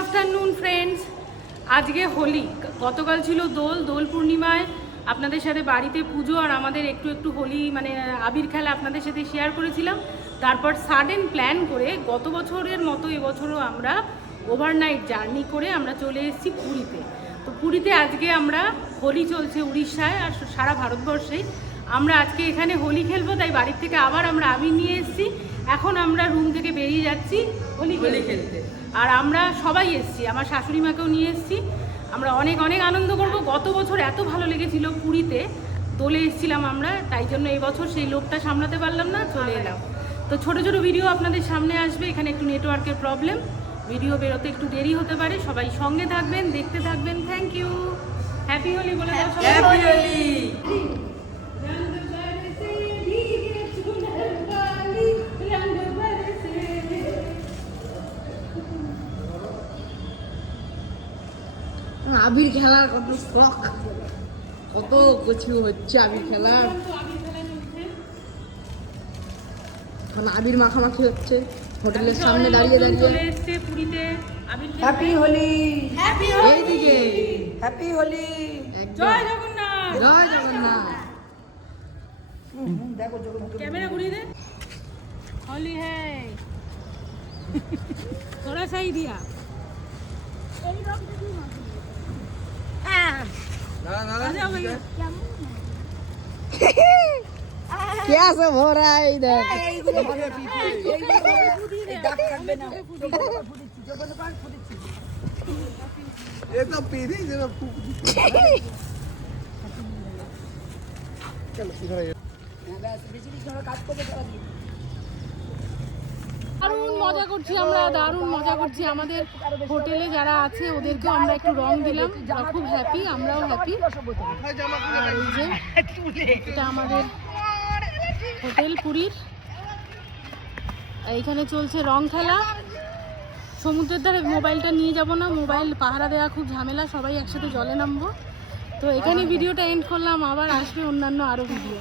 Afternoon friends. আজকে হোলি, গতকাল ছিল দোল পূর্ণিমায় আপনাদের সাথে বাড়িতে পুজো আর আমাদের একটু একটু হোলি মানে আবির খেলা আপনাদের সাথে শেয়ার করেছিলাম। তারপর সাডেন প্ল্যান করে গত বছরের মতো এবছরও আমরা ওভারনাইট জার্নি করে আমরা চলে এসেছি পুরীতে। তো পুরীতে আজকে আমরা হোলি চলছে উড়িষ্যায় আর সারা ভারতবর্ষেই। আমরা আজকে এখানে হোলি খেলবো, তাই বাড়ির থেকে আবার আমরা আবির নিয়ে এসেছি। এখন আমরা রুম থেকে বেরিয়ে যাচ্ছি হোলি খেলতে। আর আমরা সবাই এসেছি, আমার শাশুড়ি মাকেও নিয়ে এসেছি। আমরা অনেক অনেক আনন্দ করব। গত বছর এত ভালো লেগেছিল পুরীতে, দোলে এসেছিলাম আমরা, তাই জন্য এই বছর সেই লোকটা সামলাতে পারলাম না, চলে এলাম। তো ছোট ছোট ভিডিও আপনাদের সামনে আসবে, এখানে একটু নেটওয়ার্কের প্রবলেম, ভিডিও বেরোতে একটু দেরি হতে পারে। সবাই সঙ্গে থাকবেন, দেখতে থাকবেন। Thank you. হ্যাপি হোলি বলে দাও সবাই। হ্যাপি হোলি। আবির খেলার কত শখ, কত কিছু হচ্ছে আবির খেলা। আবির মাখামাখি হচ্ছে হোটেলের সামনে দাঁড়িয়ে চলে এসেছে পুরীতে আবির। হ্যাপি হোলি, হ্যাপি হোলি, এইদিকে হ্যাপি হোলি, জয় জগন্নাথ, জয় জগন্নাথ। দেখো कैमरा घुरिए दे। होली है थोड़ा सा ही दिया। क्या सब हो रहा है इधर? ये तो पीढ़ी जरा चलो इधर দারুণ মজা করছি আমরা, দারুণ মজা করছি। আমাদের হোটেলে যারা আছে ওদেরকেও আমরা একটু রং দিলাম, ওরা খুব হ্যাপি, আমরাও হ্যাপি। আর এই যে এটা আমাদের হোটেল পুরীর, এইখানে চলছে রং খেলা। সমুদ্রের ধারে মোবাইলটা নিয়ে যাব না, মোবাইল পাহারা দেওয়া খুব ঝামেলা, সবাই একসাথে জলে নামবো। তো এখানে ভিডিওটা এন্ড করলাম, আবার আসবে অন্যান্য আরও ভিডিও।